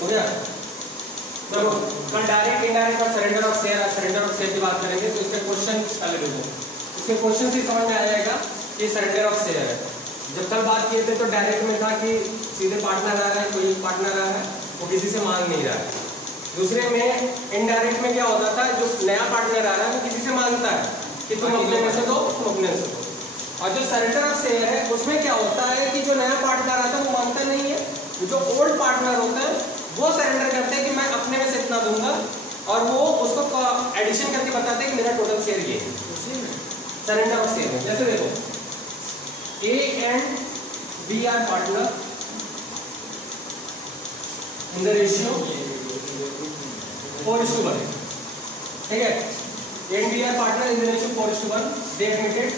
हो गया। देखो कल डायरेक्ट इनडायरेक्ट और सरेंडर ऑफ शेयर की बात करेंगे तो इसके क्वेश्चन पहले देखो, इसके क्वेश्चन से समझ में आ जाएगा कि सरेंडर ऑफ शेयर है। जब कल बात किए थे तो डायरेक्ट में था कि सीधे पार्टनर आ रहा है, कोई पार्टनर आ रहा है, वो किसी से मांग नहीं रहा है। दूसरे में इनडायरेक्ट में क्या होता था, जो नया पार्टनर आ रहा है वो किसी से मांगता है कि तुम अपने में से दो, तुम अपने में से दो। और जो सरेंडर ऑफ शेयर है उसमें क्या होता है कि जो नया पार्टनर आता है वो मांगता नहीं है, जो ओल्ड पार्टनर होता है वो सरेंडर करते हैं कि मैं अपने में से इतना दूंगा, और वो उसको एडिशन करके बताते हैं कि मेरा टोटल शेयर ये है। सरेंडर ऑफ शेयर में जैसे देखो A and B are partner in the ratio 4:1, ठीक है। A and B are partner in the ratio 4:1. They admitted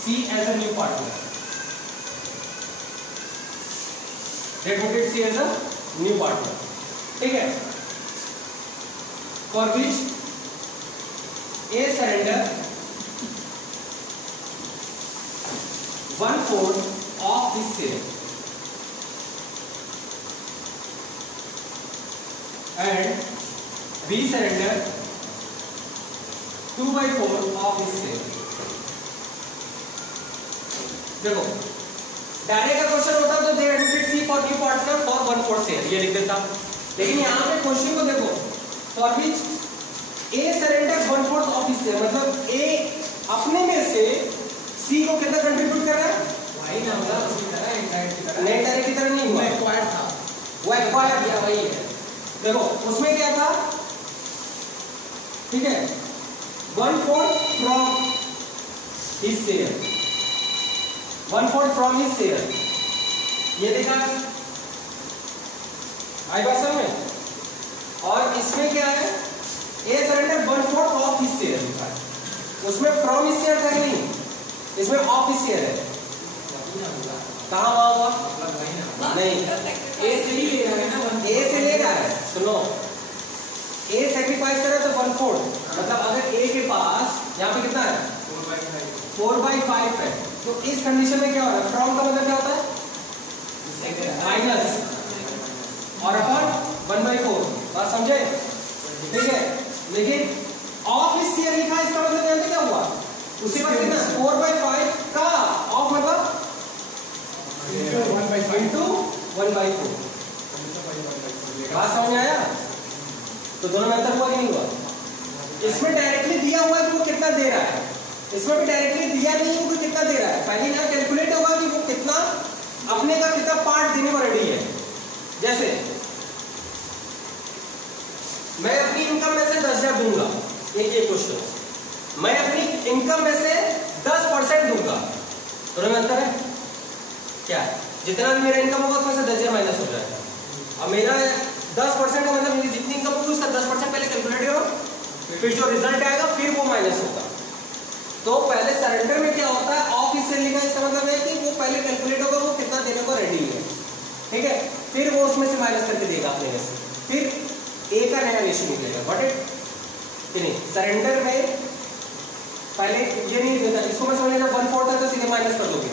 C as a new partner. They admitted C as a new partner, ठीक है। For which A surrender 1/4 of his share and B surrender 2/4 of his share। देखो direct का question होता तो they admitted C for new partner for 1/4 share, ये लिख देता। लेकिन यहाँ पे क्वेश्चन को देखो, for which A surrender 1/4 of his share, मतलब ए अपने में से सी को कितना कंट्रीब्यूट कर रहा है, वही ना होगा उसी तरह इनडायरेक्ट की तरह, नहीं डायरेक्ट की तरह नहीं हुआ, एक्वायर्ड था, वो एक्वायर्ड किया, वही है। देखो उसमें क्या था, ठीक है, 1/4 from his share, 1/4 from his share, ये देखा आई बात समझ में। और इसमें क्या है, ए सरेंडर 1/4 ऑफ हिज शेयर लिखा है, उसमें फ्रॉम हिज शेयर था नहीं, इसमें ऑफ हिज शेयर है। कहाँ वहां हुआ नहीं, ए से ही ले रहा है ना, ए से ले रहा है। सुनो, ए सेक्रीफाइस कर रहा है तो 1/4, मतलब अगर ए के पास यहाँ पे कितना है 4/5 है, तो इस कंडीशन में क्या हो रहा है, फ्रॉम का मतलब क्या होता है माइनस और अपॉन 1/4, बात समझे, ठीक है। लेकिन ऑफ हिज शेयर लिखा है, इसका मतलब जानते क्या हुआ, उसी बात कितना 4/5 का ऑफ मतलब 1/5 into 1/4, बात समझ आया। तो दोनों में अंतर हुआ कि नहीं हुआ, इसमें डायरेक्टली दिया हुआ है कि वो कितना दे रहा है, इसमें भी डायरेक्टली दिया नहीं है कि कितना दे रहा है। पहले यहाँ कैलकुलेट होगा कि वो कितना अपने का कितना पार्ट देने को रेडी है। जैसे मैं अपनी इनकम में से 10,000 दूंगा, एक क्वेश्चन, मैं अपनी इनकम में से 10% दूंगा, दोनों में अंतर है क्या, जितना भी मेरा इनकम होगा उसमें से 10,000 माइनस हो जाएगा। अब मेरा 10% का मतलब मेरी जितनी इनकम होगी उसका 10% पहले कैलकुलेट करो, फिर जो रिजल्ट आएगा फिर वो माइनस होगा। तो पहले सरेंडर में क्या होता है, ऑफ हिज शेयर लिखा है, इसका मतलब है कि वो पहले कैलकुलेट होगा वो कितना देने को रेडी है, ठीक है, फिर वो उसमें से माइनस करके देगा अपने में से, फिर ए का नया रेशियो निकलेगा। व्हाट इट नहीं, सरेंडर में पहले ये नहीं देता, इसको मैं समझ लेना 1/4 है तो सीधे माइनस कर दोगे,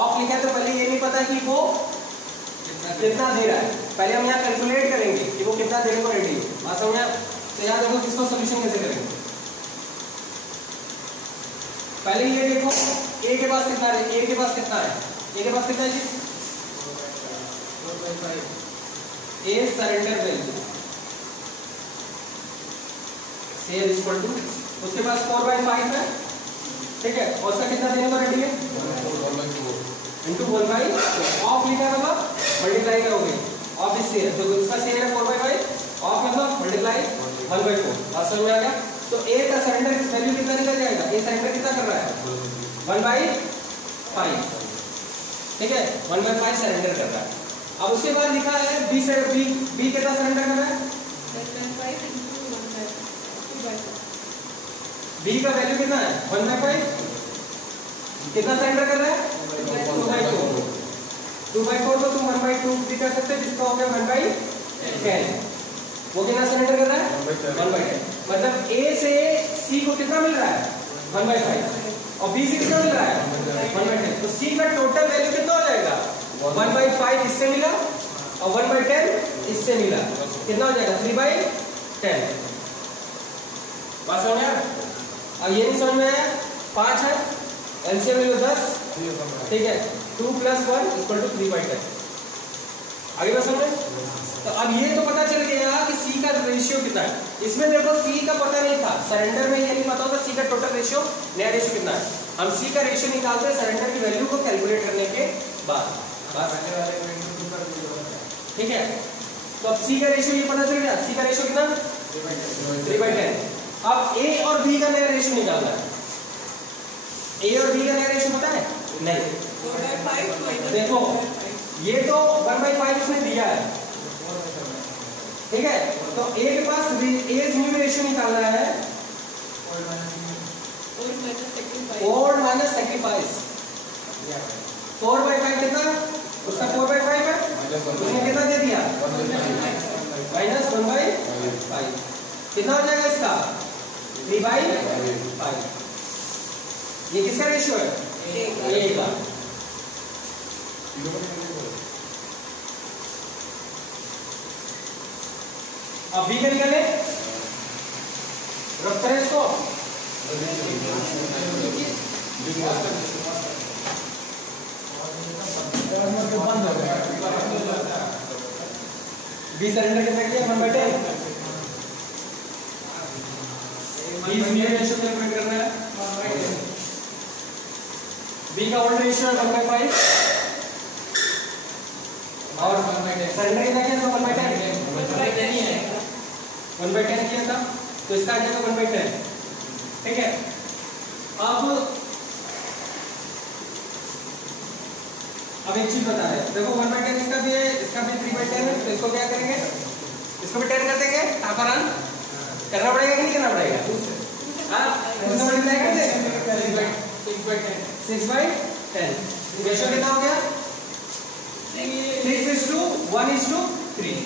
ऑफ लिखा है तो पहले ये नहीं पता कि वो कितना दे रहा है, पहले हम यहाँ कैलकुलेट करेंगे कि वो कितना देने को रेडी है, बात समझ। तो याद रखो किसको सोल्यूशन कैसे करेंगे, पहले ये देखो ए के पास कितना है, ए के पास कितना है, ए के पास कितना है जी 4/5, A surrender value share equal to, उसके पास 4/5 है, ठीक है, और उसका कितना देने को रेडी है इंटू 1/4, ऑफ लिखा है मतलब मल्टीप्लाई करोगे ऑफ इस शेयर, तो उसका शेयर है 4/5, ऑफ मतलब मल्टीप्लाई 1/4, बात समझ में आ गया। तो ए का सरेंडर वैल्यू कितना निकल जाएगा, ए सरेंडर कितना कर रहा है 1/5, ठीक है, 1/5 सरेंडर कर रहा है। अब उसके बाद लिखा है बी से बी कितना सरेंडर कर रहा है, बी का वैल्यू कितना है 1/5, कितना सरेंडर कर रहा है 2/4 तो तुम 1/2 भी कर सकते हो, जिसका हो गया 1/10, वो कितना सरेंडर कर रहा है 1/10, मतलब ए से सी को कितना मिल रहा है 1/5 और बी से कितना मिल रहा है 1/10, तो सी का टोटल वैल्यू कितना हो जाएगा 1/5 इससे मिला और 1/10 इससे मिला, कितना हो जाएगा 3/10। बात समझ आया? अब ये नहीं समझ में आया, 5 है, एलसीएम ले लो 10, ठीक है, 2 + 1 = 3/10। आगे बात समझ? तो अब ये तो पता चल गया कि सी का रेशियो कितना है। इसमें देखो सी का पता नहीं था, सरेंडर में ये नहीं पता होता सी का टोटल रेशियो, नया रेशियो कितना है। हम सी का रेशियो निकालते हैं सरेंडर की वैल्यू को कैलकुलेट करने के बाद, ठीक है। तो अब सी का रेशियो ये पता चल गया, सी का रेशियो कितना 3/10। अब ए और बी का नया रेशियो निकालना है। ए और बी का नया रेशियो पता है? नहीं। देखो ये तो 1/5 इसने दिया है, ठीक है, तो ए के पास एज न्यू रेशियो निकालना है, ओल्ड माइनस सेक्रीफाइस। 4/5 कितना, उसका 4/5 है, उसने कितना दे दिया -1/5, कितना हो जाएगा इसका 3/5। ये किसका रेशियो है? ए का। अब बी का निकाले, रख करें इसको, बी सरेंडर कितना किया 1/10, बी रेशियो कैलकुलेट करना है, बी का ओल्ड रेशियो है 1/5 और सरेंडर कितना किया था 1/10 किया था, तो इसका आ जाएगा 1/10, ठीक है। अब एक चीज बता रहे, देखो 1/10 इसका भी है, इसका भी 3/10 है, तो इसको क्या करेंगे, इसको भी 10 कर देंगे, टाफरान करना पड़ेगा कि नहीं करना पड़ेगा? हाँ, 6/10 रेशियो कितना हो गया 6:1:3,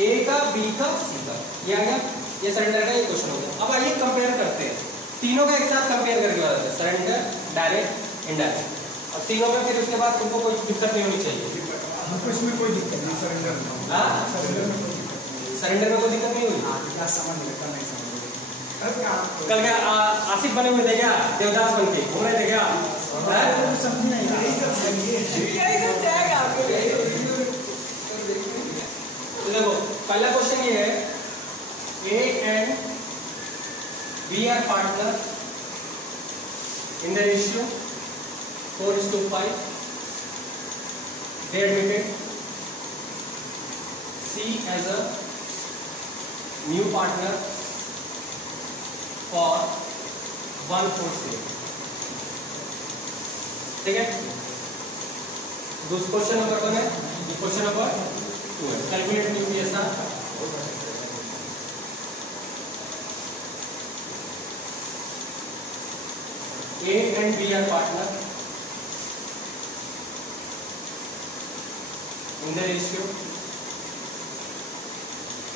ए का, बी का, सी का, ये आ गया। ये सरेंडर का ये क्वेश्चन हो गया। अब आइए कंपेयर करते हैं, तीनों का एक साथ कंपेयर करके बताते हैं, सरेंडर, डायरेक्ट, इनडायरेक्ट। अब तीनों में फिर उसके बाद तुमको कोई दिक्कत नहीं होनी चाहिए। हमको इसमें कोई दिक्कत नहीं, सरेंडर में। हाँ, सरेंडर में कोई दिक्कत नहीं हुई। क्या समझ लेता नहीं समझ। कल क्या आसिफ बने हुए थे क्या, देवदास बन के घूम रहे थे क्या? समझ नहीं तो देखो पहला क्वेश्चन ये है, A and B are partner in the ratio 4:5, they admitted C as a new partner for 1/4 share, ठीक है। दूसरा क्वेश्चन नंबर 1 है, क्वेश्चन नंबर 2 है, कैलकुलेट कीजिए ऐसा। A and B are partner in the ratio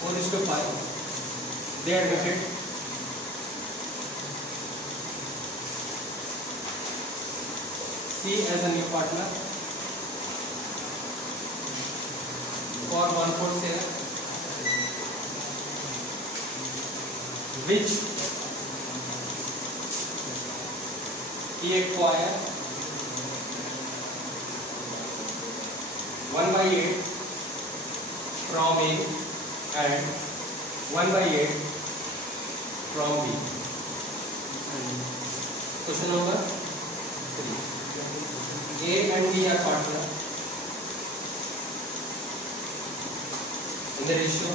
4:5. They admitted C as a new partner for 1/4 share, which he acquired 1/8 from A and 1/8 from B. Question number 3. A and B are partner in the ratio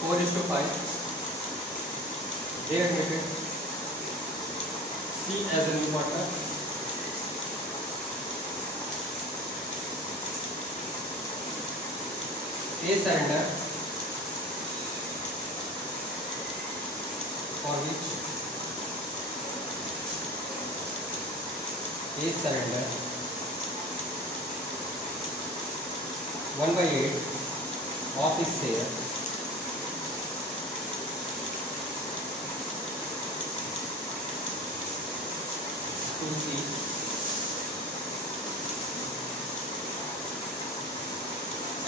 4:5. They admitted C as a new partner A surrender for which A surrender 1/8 of his share 2C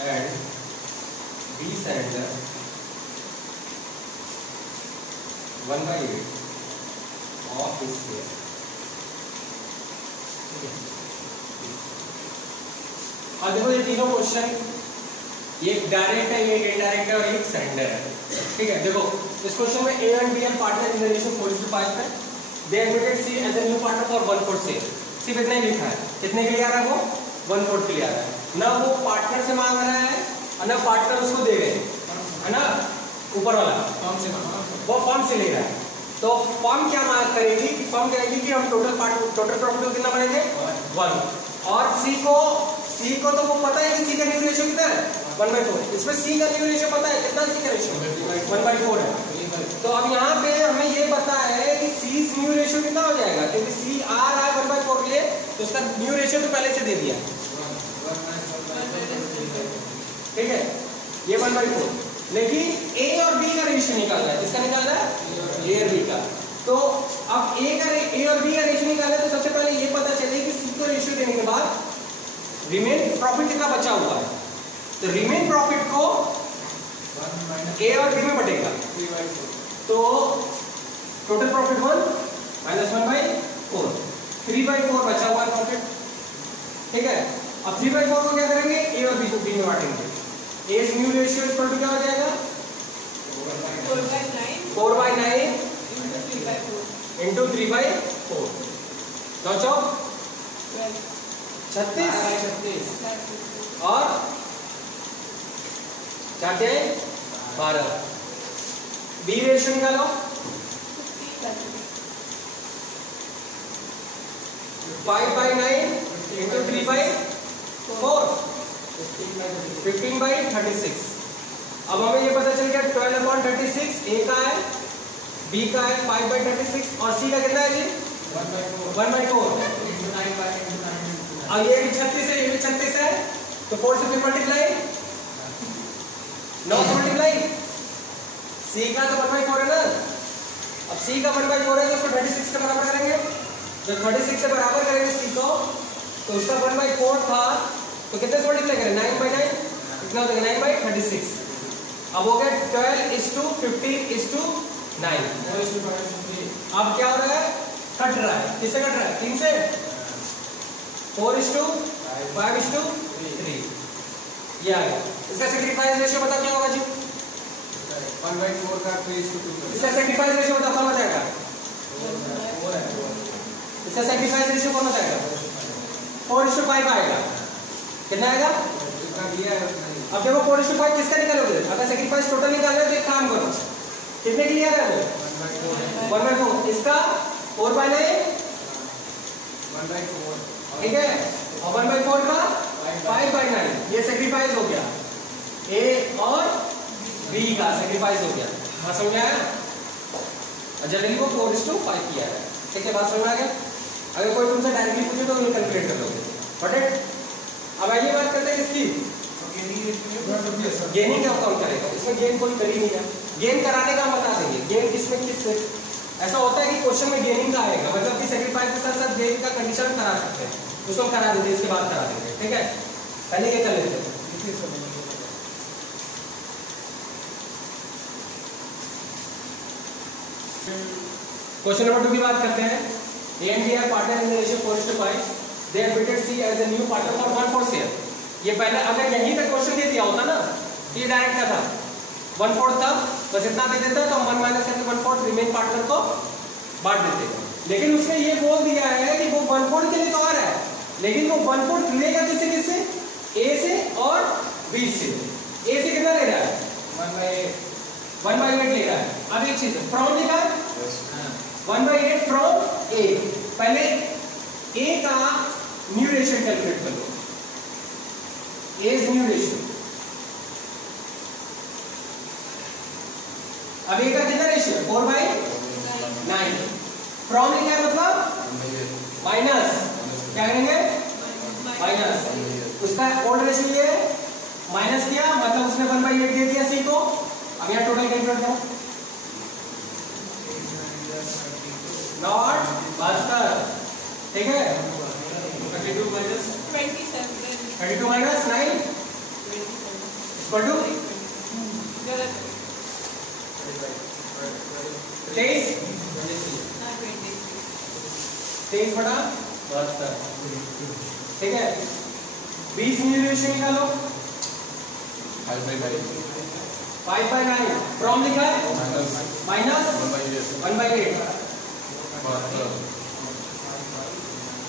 and B cylinder 1/8 of this sphere. अब देखो ये तीनों question, ये direct है, ये indirect है और एक सिलेंडर है। ठीक है, देखो इस क्वेश्चन में A and B are partner in the relation 4:5 है। They admitted C as a new partner for 1/4 share। सिर्फ इतना ही लिखा है। कितने के लिए आ रहा है वो? 1/4 के लिए आ रहा है। ना वो पार्टनर से मांग रहा है और ना पार्टनर उसको दे रहे हैं, है ना? ऊपर वाला वो फर्म से ले रहा है। तो फर्म क्या मांग करेगी? फर्म कहेगी कि हम टोटल प्रॉफिट को कितना बढ़ेंगे? 1। और C को तो वो पता है कि C का न्यू रेशियो कितना है? 1/4। इसमें C का न्यू रेशियो पता है कितना? C का रेशियो 1/4 है। तो अब यहाँ पे हमें ये पता है कि C न्यू रेशियो कितना हो जाएगा, क्योंकि C आ रहा है 1/4 के लिए, तो उसका न्यू रेशियो तो पहले से दे दिया। ठीक है, ये 1/4। लेकिन A और B का रेशियो निकालना है। किसका निकालना है? A और B का। तो अब A और B का रेशियो निकालना है, तो सबसे पहले ये पता चले कि C को रेशियो देने के बाद रिमेन प्रॉफिट कितना बचा हुआ है। तो रिमेन प्रॉफिट को A और B में बटेगा, तो टोटल प्रॉफिट 1 - 1/4, 3/4 बचा हुआ है प्रॉफिट। ठीक है, अब 3/4 को क्या करेंगे? A और B में बांटेंगे। A's new ratio equal to क्या हो जाएगा? 4/9 इंटू 3/4 9×4 36 और 4×12। B रेशियो निकालो। 5/9 इंटू 3/4 15/36। अब हमें ये पता चल गया 12/36 A का है, B का है 5/36 और C का कितना है जी? 1/4। अब ये भी 36 है, ये भी 36 है, तो 4 से फिर मल्टीप्लाई, 9 से मल्टीप्लाई। C का तो 1/4 है ना। अब C का 1/4 है तो उसको 36 के बराबर करेंगे। जब 36 से बराबर करेंगे C को, तो उसका 1/4 था, तो कितने से मल्टीप्लाई करें? 9/9 कितना हो जाएगा? 9/36। अब हो गया 12:15:9। अब क्या हो रहा है? कट रहा है। किससे कट रहा है? 3 से। 4:5:3 ये आ गया। इसका सैक्रिफाइस रेशियो बता क्या होगा जी? 1/4 का 3:2। इसका सैक्रिफाइस रेशियो बता कौन बताएगा? इसका सैक्रिफाइस रेशियो कौन बताएगा? 4:5 आएगा। कितना आएगा? अब देखो 4:5 किसका निकालोगे? अगर सैक्रिफाइस टोटल निकाल रहे हो तो एक काम करो, कितने के लिए आ रहा है वो? 1/4। इसका 4/9 1/4। ठीक है, और 1/4 का 5/9। ये सैक्रिफाइस हो गया। A और B का सैक्रिफाइस हो गया। हाँ समझ में आया? जनरली वो 4:5 किया है। ठीक है, बात समझ में आ गया? अगर कोई तुमसे डायरेक्टली पूछे तो उन्हें कैलकुलेट कर लोगे। बट अब आइए बात करते हैं किसकी? गेनिंग का कौन करेगा? इसमें गेन कोई कर ही नहीं है। गेन कराने का बता देंगे। गेन किसमें किस ऐसा होता है कि क्वेश्चन में गेनिंग का आएगा, मतलब कि सैक्रिफाइस के साथ साथ गेन का कंडीशन करा सकते हैं, उसको हम करा देंगे, इसके बाद करा देंगे। ठीक है, पहले ये कर लेते हैं। क्वेश्चन नंबर 2 की बात करते हैं। A and B are partner in the ratio 4:5. They admitted C as a new partner for 1/4 share. ये पहले अगर यहीं तक क्वेश्चन दे दिया होता ना, ये डायरेक्ट का था, 1/4 था, बस इतना दे देता तो हम 1 - 1/4 रिमेन पार्टनर को बांट देते। लेकिन उसने ये बोल दिया है कि वो 1/4 के लिए तो आ रहा है, लेकिन वो 1/4 लेगा किससे किससे? A से और B से। A से कितना ले रहा है? 1/8 ले रहा है। अब एक चीज फ्रॉम लिखा है 1/8 फ्रॉम A। पहले A का न्यू रेशियो कैलकुलेट कर लो। A's new ratio. अब A का कितना रेशियो है? 4/9। फ्रॉम लिखा है मतलब माइनस, क्या करेंगे? माइनस। उसका ओल्ड रेशियो ये माइनस किया, मतलब उसने 1/8 दे दिया C को। अब यहाँ टोटल कैलकुलेट करो। नॉट 72 ठीक है 32 minus 32 माइनस 9 इक्वल टू 23 23 बटा 72। ठीक है 20 न्यू रेशियो निकालो 5/9 फ्रॉम लिखा है माइनस 1/8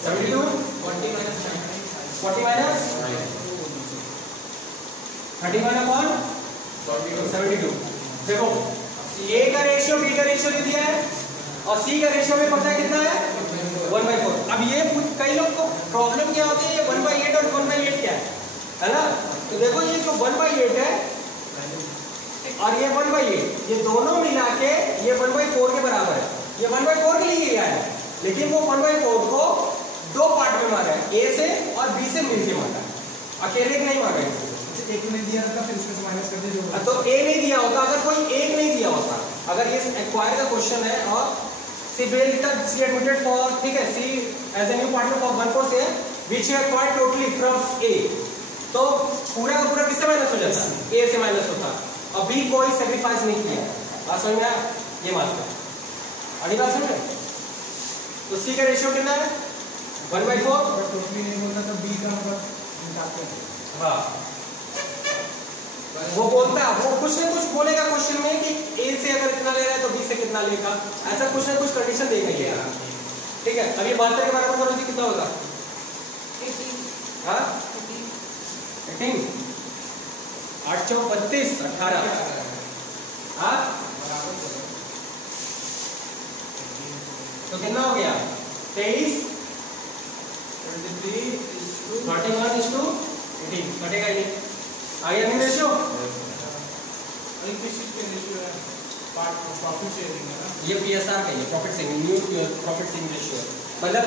72 40 minus 40 माइनस 31/72। देखो ए का रेशियो बी का रेशियो दे दिया है और सी का रेशियो में पता है कितना है 1/4। अब ये कई लोग को प्रॉब्लम क्या होती है, ये 1/8 और 1/8 क्या है ना। तो देखो ये जो 1/8 है और ये 1/8 ये दोनों मिला के ये 1/4 के बराबर है। ये 1/4 के लिए आया है, लेकिन वो 1/4 को दो पार्ट में मारा है, ए से और बी से मिलके मारा है, अकेले नहीं मारा है। एक में दिया था फिर इसमें से माइनस कर दे जो तो ए नहीं दिया होता, अगर कोई एक नहीं दिया होता, अगर ये एक्वायर का क्वेश्चन है और सी एडमिटेड फॉर, ठीक है, C as a new partner for 1/4 से which you acquired totally from A, तो पूरा का पूरा किससे माइनस हो जाता, ए से माइनस होता, और बी कोई सैक्रिफाइस नहीं किया। बात समझ में आया? ये मानते हैं। अगली बात समझ में, तो सी का रेशियो कितना है 1/4। टोटली नहीं बोलता तो बी का मतलब निकालते हैं। हाँ वो बोलता है, वो कुछ ना कुछ बोलेगा क्वेश्चन में कि ए से अगर इतना ले रहा है तो बी से कितना लेगा, ऐसा कुछ ना कुछ कंडीशन देगा ही है। ठीक है, अभी 72 के बराबर करो जी, कितना होगा 18 8 चौक 32 18 हाँ तो कितना हो गया 23 31:18 कटेगा ही नहीं। आगे न्यू रेशियो प्रॉफिट शेयरिंग है ना, ये पीएसआर का, ये profit sharing, new profit sharing ratio. मतलब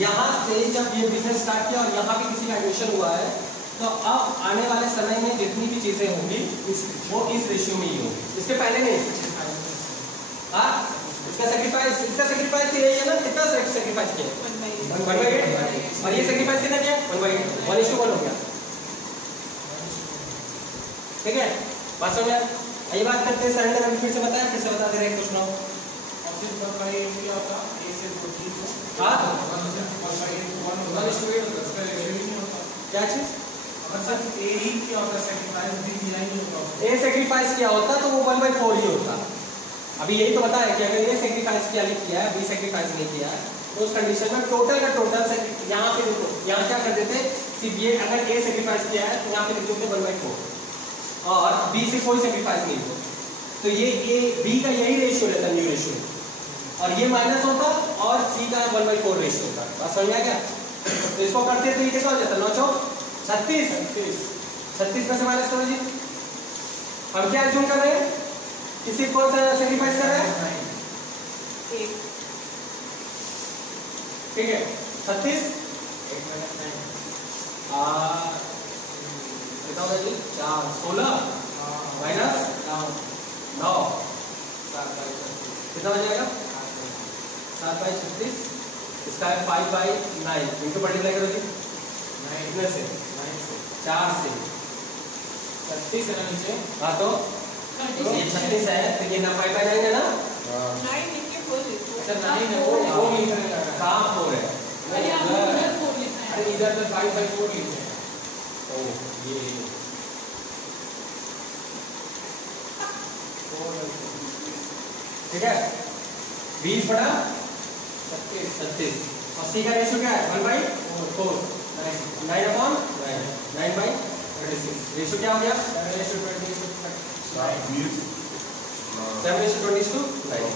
यहाँ से जब ये बिजनेस स्टार्ट किया और यहाँ भी किसी का एडमिशन हुआ है, तो अब आने वाले समय में जितनी भी चीजें होंगी वो इस रेशियो में ही होंगी, इसके पहले नहीं। हाँ इसका सेक्रीफाइस तो यही है ना, कितना सेक्रीफाइस किया 1/8 और ये सेक्रीफाइस कितना किया 1/8, 1:1 हो गया। ठीक है, बात समझ में? ये बात करते हैं सरेंडर, अभी फिर से बता दे रहे हैं कुछ ना हो। और फिर 1/8 क्या होता है, ए से 2 हाँ 1/8 उसका रेशियो ही नहीं होता। क्या चीज, अगर सिर्फ ए ही क्या होता, सेक्रीफाइस भी दिया ही नहीं होता, ए सेक्रीफाइस किया होता तो वो 1/4 ही होता। अभी यही तो बताया कि अगर ये सेक्रीफाइस किया है, बी सेक्रीफाइस नहीं किया है, तो उस कंडीशन में टोटल का टोटल यहाँ पे देखो, यहाँ क्या कर देते सिर्फ ये, अगर ए सेक्रीफाइस किया है तो यहाँ पे लिख देते 1/4 और बी से कोई सेक्रीफाइस नहीं हो, तो ये ए बी का यही रेशियो रहता है, न्यू रेशियो, और ये माइनस होता और सी का 1/4 रेशियो होता। बात समझ में आ गया? तो इसको करते तो ये कितना हो जाता 9 चौक 36 में से माइनस करो जी। हम क्या एज्यूम कर रहे हैं, किसी कौन सा सेक्रीफाइस कर रहे हैं, ठीक है 36 बताओ जी 4 16 माइनस 9 कितना हो जाएगा 7/36, इसका है 5/9 इनको मल्टीप्लाई करो जी, कितने से 4 से 36 है ना नीचे, हाँ तो ये 36 है तो ये ना 5/9 है ना, अच्छा 9 है वो कहाँ 4 है, अरे इधर तो 5/4 लिखे हैं। ओ ये ठीक है 20/36 और सी का रेशियो क्या है 1/4 9/36 रेशियो क्या हो गया 7:20:9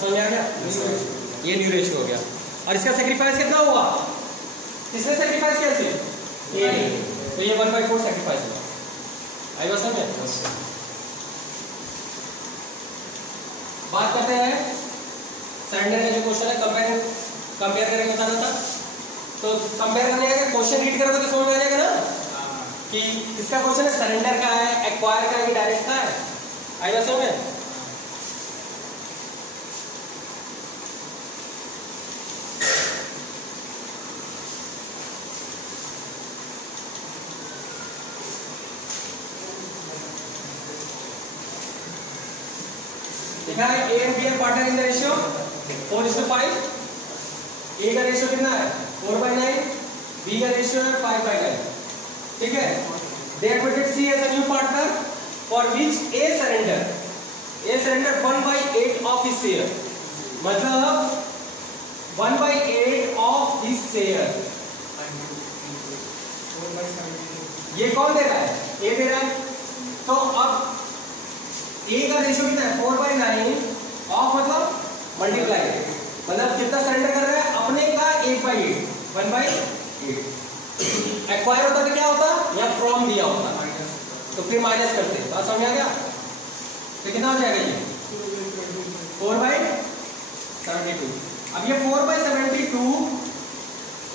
समझ आ गया, ये न्यू रेशियो हो गया। और इसका सेक्रीफाइस कितना हुआ, किसने सेक्रीफाइस किया इसे, ए, तो ये 1/4 सेक्रीफाइस हुआ। आई बात समझ में? बात करते हैं सरेंडर का जो क्वेश्चन है, कंपेयर करके बताना था, तो कंपेयर करने का क्वेश्चन रीड करोगे तो समझ में आ जाएगा ना कि इसका क्वेश्चन है सरेंडर का है, एक्वायर का है कि डायरेक्ट का है। आई बात समझ में? लिखा है A and B are partner in the ratio 4:5। A का रेशियो कितना है 4/9, बी का रेशियो है 5/9। ठीक है, they admitted C as a new partner for which A surrender 1/8 of his share, मतलब 1/8 ऑफ हिज शेयर। ये कौन दे रहा है, ए दे रहा है। तो अब ए का रेशियो कितना है 4/9 ऑफ मतलब मल्टीप्लाई, मतलब कितना सरेंडर कर रहा है अपने का 1/8, 1/8। एक्वायर होता तो क्या होता, या फ्रॉम दिया होता तो फिर माइनस करते। बात समझ आ गया? तो कितना हो जाएगा ये 4/72। अब ये 4/72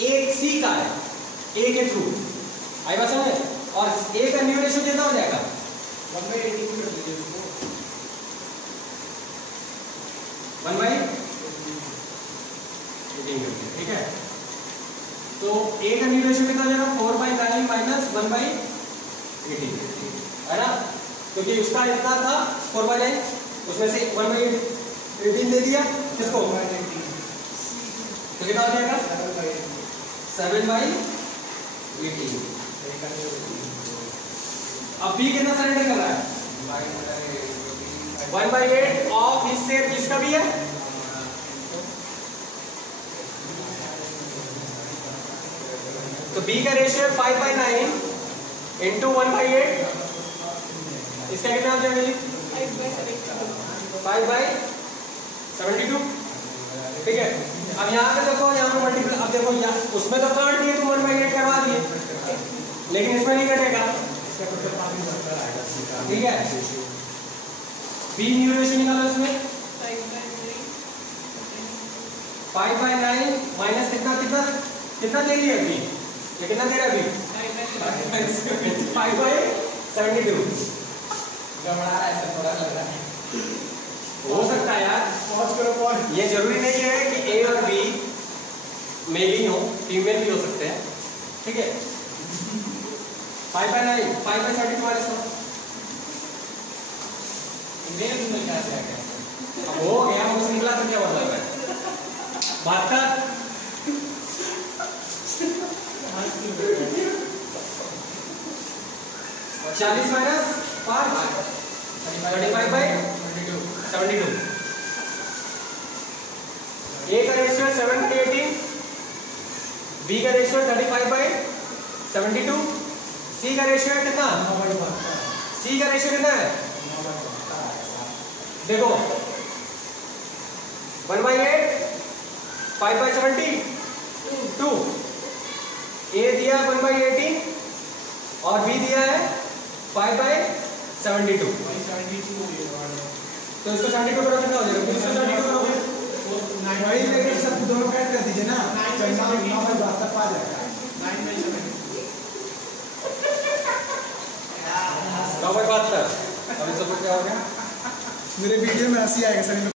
एक सी का है, ए के थ्रू आई बात समझ। और ए का न्यू रेशियो कितना हो जाएगा 1/18 कर दीजिए उसको, 1/18। ठीक है, तो ए का न्यू रेशियो कितना हो जाएगा 4/9 माइनस 1/18 है ना, क्योंकि उसका इतना था 4/9, उसमें से 1/18 दे दिया किसको, तो कितना हो जाएगा 7/18। अब बी कितना सरेंडर कर रहा है 1/8 ऑफ हिज शेयर, किसका भी है, तो बी का रेशियो है 5/9 इंटू 1/8, इसका कितना हो जाएगा जी 5/72। ठीक है, अब यहाँ पे देखो, यहाँ पे मल्टीपल, अब देखो यहाँ उसमें तो काट दिए तुम 1/8 करवा दिए, लेकिन इसमें नहीं कटेगा। ठीक है, बी न्यू रेशियो निकालो इसमें 5/9 माइनस कितना कितना कितना दे रही है बी, ये कितना दे रहा है बी 5/72। गड़बड़ा रहा है ऐसा थोड़ा लग रहा है। हो सकता है यार, पॉज करो पॉज। ये जरूरी नहीं है कि ए और बी मेल ही हो, फीमेल भी हो सकते हैं। ठीक है, 5/9 5/72 माइनस करो, मेरे तुम्हें क्या से आ गया, अब हो गया, मुझसे निकला तो क्या मतलब है बात का। 40 माइनस 5 35/72। ए का रेशियो है 7/18, बी का रेशियो है 35/72, सी का रेशियो है कितना, सी का रेशियो कितना है देखो 1/8 5/72, ए दिया 1/18 और बी दिया है 5/72। तो इसको 72 करो कितना हो जाएगा, फिर इसको 72 करो, वही लेके सब दोनों ऐड कर दीजिए ना, 9/72 पा जाएगा 9/72। अब इसको क्या हो गया, मेरे वीडियो में हंसी आएगा सर।